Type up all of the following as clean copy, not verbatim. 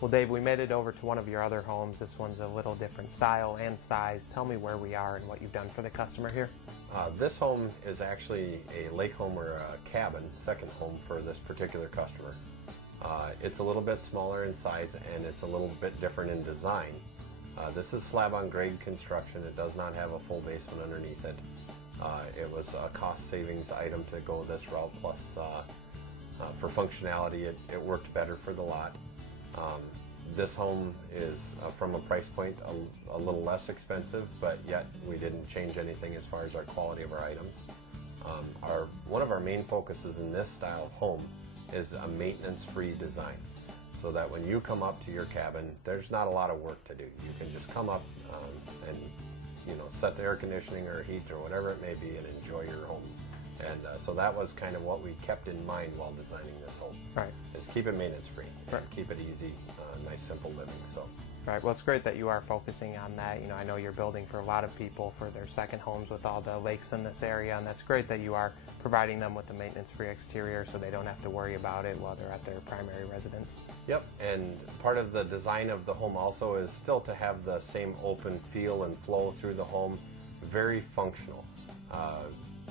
Well, Dave, we made it over to one of your other homes. This one's a little different style and size. Tell me where we are and what you've done for the customer here. This home is actually a lake home or a cabin, second home for this particular customer. It's a little bit smaller in size and it's a little bit different in design. This is slab on grade construction. It does not have a full basement underneath it. It was a cost savings item to go this route, plus for functionality it worked better for the lot. This home is from a price point a little less expensive, but yet we didn't change anything as far as our quality of our items. One of our main focuses in this style of home is a maintenance-free design, so that when you come up to your cabin, there's not a lot of work to do. You can just come up and set the air conditioning or heat or whatever it may be and enjoy your home. And so that was kind of what we kept in mind while designing this home. Right. Is keep it maintenance free. Right. Keep it easy, nice simple living. So. Right. Well, it's great that you are focusing on that. I know you're building for a lot of people for their second homes with all the lakes in this area, and that's great that you are providing them with a maintenance-free exterior so they don't have to worry about it while they're at their primary residence. Yep. And part of the design of the home also is still to have the same open feel and flow through the home. Very functional.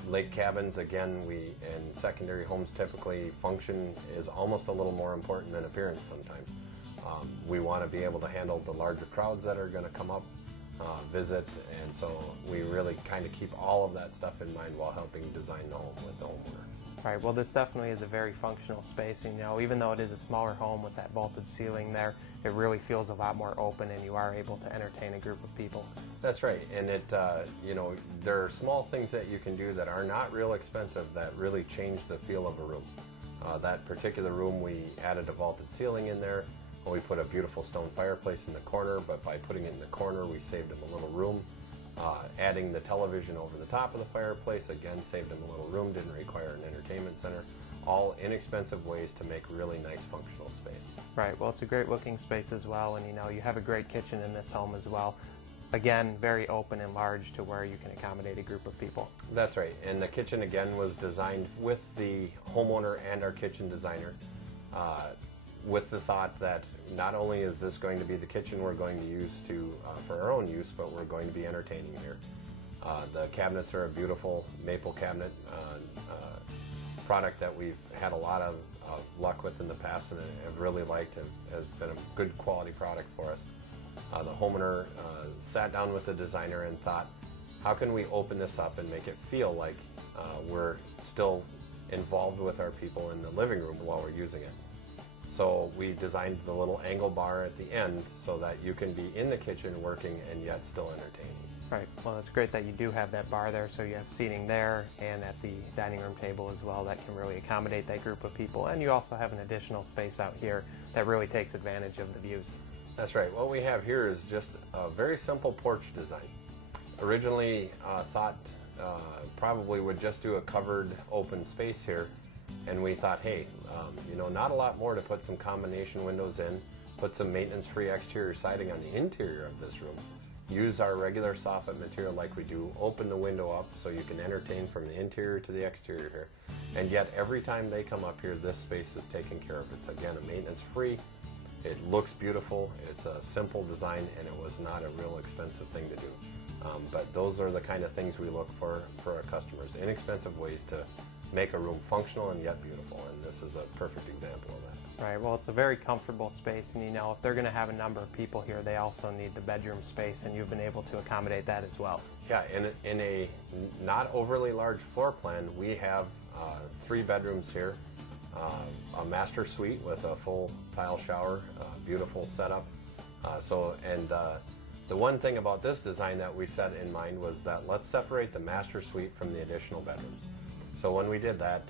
Lake cabins, again, and secondary homes typically, function is almost a little more important than appearance sometimes. We want to be able to handle the larger crowds that are going to come up, visit, and so we really kind of keep all of that stuff in mind while helping design the home with the homeowner. Right. Well, this definitely is a very functional space. Even though it is a smaller home with that vaulted ceiling there, it really feels a lot more open, and you are able to entertain a group of people. That's right. And there are small things that you can do that are not real expensive that really change the feel of a room. That particular room, we added a vaulted ceiling in there. We put a beautiful stone fireplace in the corner, but by putting it in the corner, we saved them a little room. Adding the television over the top of the fireplace, again, saved them a little room, didn't require an entertainment center. All inexpensive ways to make really nice functional space. Right. Well, it's a great looking space as well, and you have a great kitchen in this home as well. Again, very open and large to where you can accommodate a group of people. That's right. And the kitchen, again, was designed with the homeowner and our kitchen designer, with the thought that not only is this going to be the kitchen we're going to use for our own use, but we're going to be entertaining here. The cabinets are a beautiful maple cabinet product that we've had a lot of luck with in the past and have really liked, and has been a good quality product for us. The homeowner sat down with the designer and thought, how can we open this up and make it feel like we're still involved with our people in the living room while we're using it. So we designed the little angle bar at the end so that you can be in the kitchen working and yet still entertaining. Right. Well, it's great that you do have that bar there, so you have seating there and at the dining room table as well that can really accommodate that group of people. And you also have an additional space out here that really takes advantage of the views. That's right. What we have here is just a very simple porch design. Originally thought probably would just do a covered open space here, and we thought, hey, not a lot more to put some combination windows in, put some maintenance-free exterior siding on the interior of this room, use our regular soffit material like we do, open the window up so you can entertain from the interior to the exterior here, and yet every time they come up here, this space is taken care of. It's, again, a maintenance-free. It looks beautiful, it's a simple design, and it was not a real expensive thing to do. But those are the kind of things we look for our customers, inexpensive ways to make a room functional and yet beautiful, and this is a perfect example of that. Right. Well, it's a very comfortable space, and if they're going to have a number of people here, they also need the bedroom space, and you've been able to accommodate that as well. Yeah, in a not overly large floor plan, we have 3 bedrooms here. A master suite with a full tile shower, beautiful setup. The one thing about this design that we set in mind was that let's separate the master suite from the additional bedrooms. So when we did that,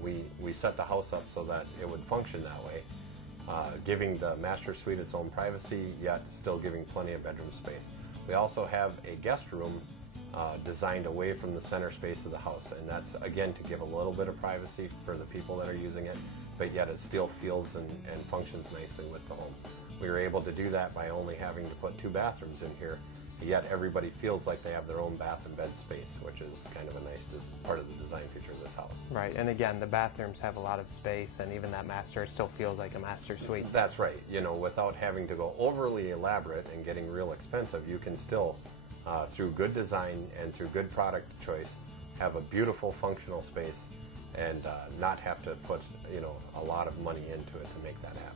we set the house up so that it would function that way, giving the master suite its own privacy, yet still giving plenty of bedroom space. We also have a guest room designed away from the center space of the house, and that's again to give a little bit of privacy for the people that are using it, but yet it still feels and functions nicely with the home. We were able to do that by only having to put 2 bathrooms in here, yet everybody feels like they have their own bath and bed space, which is kind of a nice part of the design feature of this house. Right, and again, the bathrooms have a lot of space, and even that master, it still feels like a master suite. That's right. You know, without having to go overly elaborate and getting real expensive, you can still, through good design and through good product choice, have a beautiful functional space and not have to put, you know, a lot of money into it to make that happen.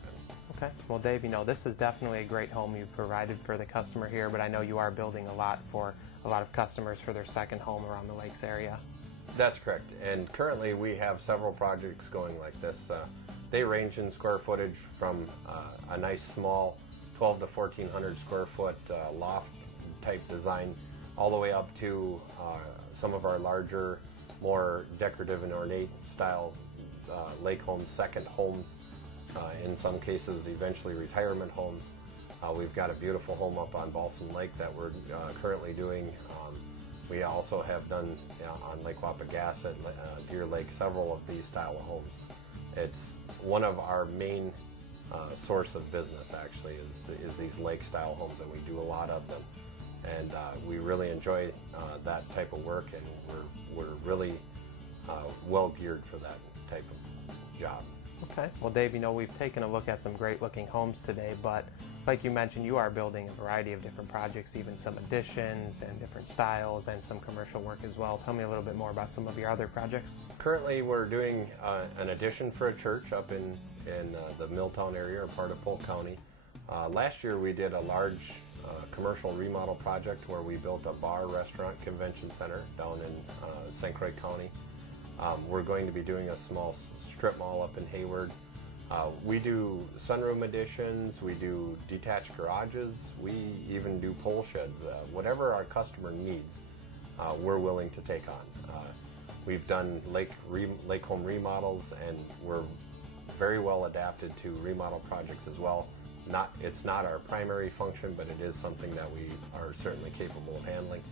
Okay. Well, Dave, you know, this is definitely a great home you've provided for the customer here, but I know you are building a lot for a lot of customers for their second home around the lakes area. That's correct. And currently we have several projects going like this. They range in square footage from a nice small 12 to 1,400 square foot loft type design all the way up to some of our larger, more decorative and ornate style lake homes, second homes. In some cases, eventually retirement homes. We've got a beautiful home up on Balsam Lake that we're currently doing. We also have done on Lake Wapagasset, Deer Lake, several of these style of homes. It's one of our main source of business, actually, is these lake style homes, and we do a lot of them. And we really enjoy that type of work, and we're really well geared for that type of job. Okay. Well, Dave, you know, we've taken a look at some great looking homes today, but like you mentioned, you are building a variety of different projects, even some additions and different styles and some commercial work as well. Tell me a little bit more about some of your other projects. Currently, we're doing an addition for a church up in the Milltown area, or part of Polk County. Last year, we did a large commercial remodel project where we built a bar, restaurant, convention center down in St. Croix County. We're going to be doing a small strip mall up in Hayward. We do sunroom additions, we do detached garages, we even do pole sheds. Whatever our customer needs, we're willing to take on. We've done lake home remodels, and we're very well adapted to remodel projects as well. It's not our primary function, but it is something that we are certainly capable of handling.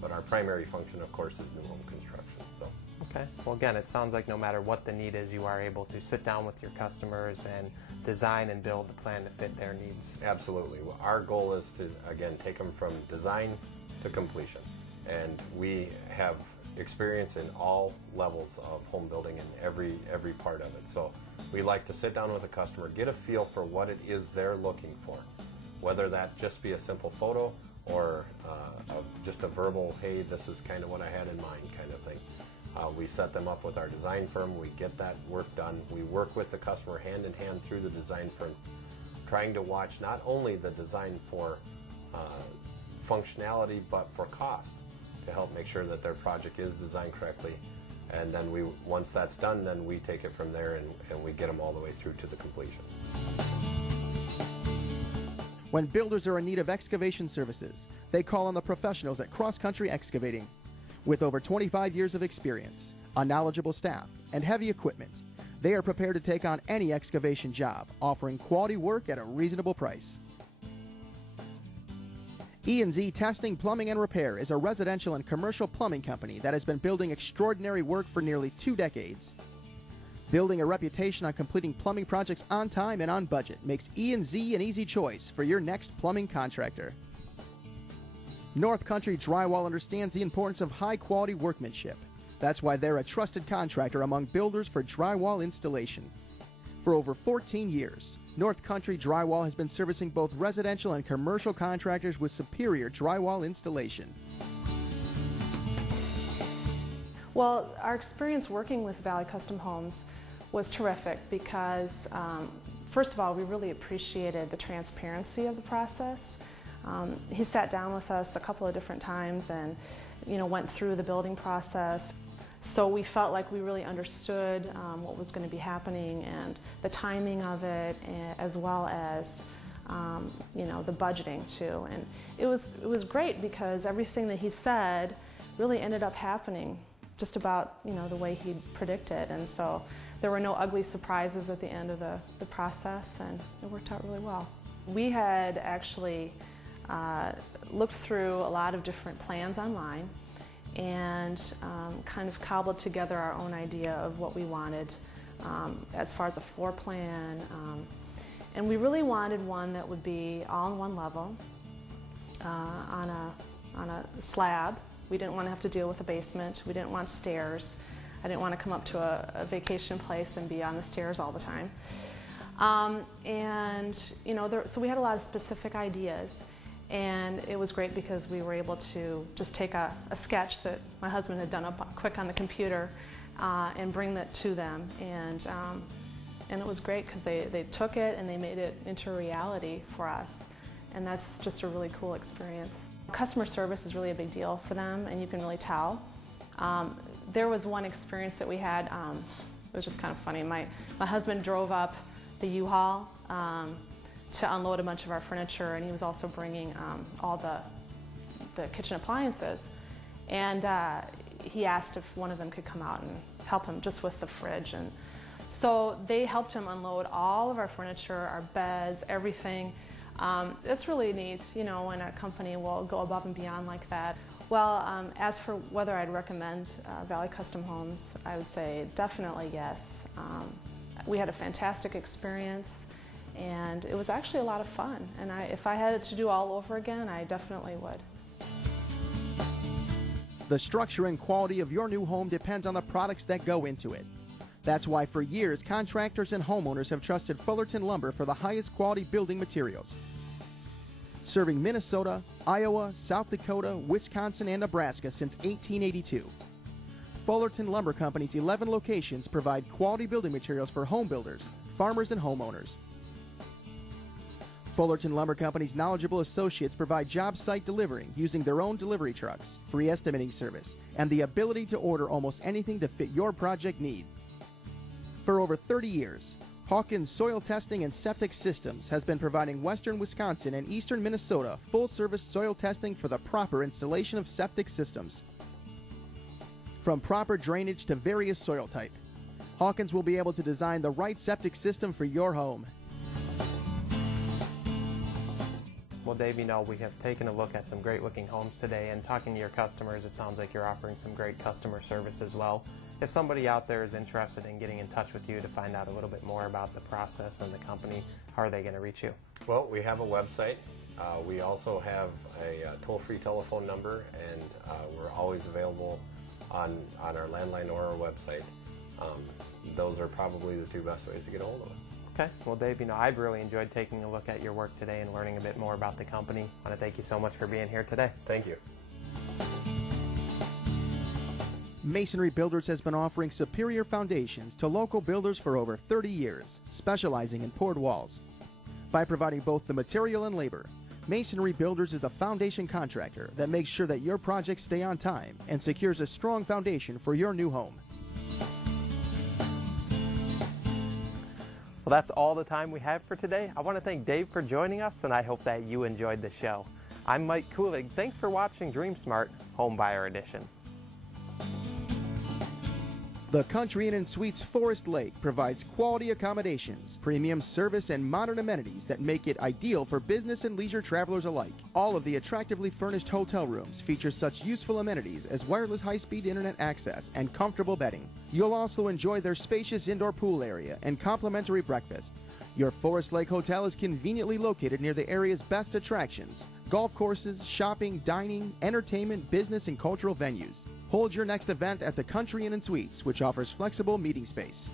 But our primary function, of course, is new home construction. So. Okay. Well, again, it sounds like no matter what the need is, you are able to sit down with your customers and design and build the plan to fit their needs. Absolutely. Well, our goal is to, again, take them from design to completion. And we have experience in all levels of home building and every part of it. So we like to sit down with a customer, get a feel for what it is they're looking for, whether that just be a simple photo or just a verbal, hey, this is kind of what I had in mind kind of thing. We set them up with our design firm, we get that work done, we work with the customer hand in hand through the design firm, trying to watch not only the design for functionality but for cost, to help make sure that their project is designed correctly. And then once that's done, then we take it from there and we get them all the way through to the completion. When builders are in need of excavation services, they call on the professionals at Cross Country Excavating. With over 25 years of experience, a knowledgeable staff, and heavy equipment, they are prepared to take on any excavation job, offering quality work at a reasonable price. E&Z Testing, Plumbing and Repair is a residential and commercial plumbing company that has been building extraordinary work for nearly 2 decades. Building a reputation on completing plumbing projects on time and on budget makes E&Z an easy choice for your next plumbing contractor. North Country Drywall understands the importance of high-quality workmanship. That's why they're a trusted contractor among builders for drywall installation. For over 14 years, North Country Drywall has been servicing both residential and commercial contractors with superior drywall installation. Well, our experience working with Valley Custom Homes was terrific because, first of all, we really appreciated the transparency of the process. He sat down with us a couple of different times and, went through the building process. So we felt like we really understood what was going to be happening and the timing of it, as well as, the budgeting too. And it was great because everything that he said really ended up happening just about, the way he predicted. And so there were no ugly surprises at the end of the process, and it worked out really well. We had actually looked through a lot of different plans online and kind of cobbled together our own idea of what we wanted as far as a floor plan. And we really wanted one that would be all on one level, on a slab. We didn't want to have to deal with a basement. We didn't want stairs. I didn't want to come up to a vacation place and be on the stairs all the time. So we had a lot of specific ideas, and it was great because we were able to just take a sketch that my husband had done up quick on the computer and bring that to them, and it was great because they took it and they made it into reality for us, and that's just a really cool experience. Customer service is really a big deal for them, and you can really tell. There was one experience that we had, it was just kind of funny. My husband drove up the U-Haul to unload a bunch of our furniture, and he was also bringing all the kitchen appliances. And he asked if one of them could come out and help him just with the fridge. And so they helped him unload all of our furniture, our beds, everything. It's really neat, you know, when a company will go above and beyond like that. Well, as for whether I'd recommend Valley Custom Homes, I would say definitely yes. We had a fantastic experience, and it was actually a lot of fun. And if I had it to do all over again, I definitely would. The structure and quality of your new home depends on the products that go into it. That's why for years, contractors and homeowners have trusted Fullerton Lumber for the highest quality building materials. Serving Minnesota, Iowa, South Dakota, Wisconsin, and Nebraska since 1882. Fullerton Lumber Company's 11 locations provide quality building materials for home builders, farmers, and homeowners. Fullerton Lumber Company's knowledgeable associates provide job site delivering using their own delivery trucks, free estimating service, and the ability to order almost anything to fit your project need. For over 30 years, Hawkins Soil Testing and Septic Systems has been providing western Wisconsin and eastern Minnesota full-service soil testing for the proper installation of septic systems. From proper drainage to various soil type, Hawkins will be able to design the right septic system for your home. Well, Dave, you know, we have taken a look at some great looking homes today, and talking to your customers, it sounds like you're offering some great customer service as well. If somebody out there is interested in getting in touch with you to find out a little bit more about the process and the company, how are they going to reach you? Well, we have a website. We also have a toll-free telephone number, and we're always available on our landline or our website. Those are probably the two best ways to get a hold of us. Okay. Well, Dave, you know, I've really enjoyed taking a look at your work today and learning a bit more about the company. I want to thank you so much for being here today. Thank you. Masonry Builders has been offering superior foundations to local builders for over 30 years, specializing in poured walls. By providing both the material and labor, Masonry Builders is a foundation contractor that makes sure that your projects stay on time and secures a strong foundation for your new home. Well, that's all the time we have for today. I want to thank Dave for joining us, and I hope that you enjoyed the show. I'm Mike Kulig. Thanks for watching Dream Smart Home Buyer Edition. The Country Inn & Suites Forest Lake provides quality accommodations, premium service, and modern amenities that make it ideal for business and leisure travelers alike. All of the attractively furnished hotel rooms feature such useful amenities as wireless high-speed internet access and comfortable bedding. You'll also enjoy their spacious indoor pool area and complimentary breakfast. Your Forest Lake Hotel is conveniently located near the area's best attractions: golf courses, shopping, dining, entertainment, business, and cultural venues. Hold your next event at the Country Inn & Suites, which offers flexible meeting space.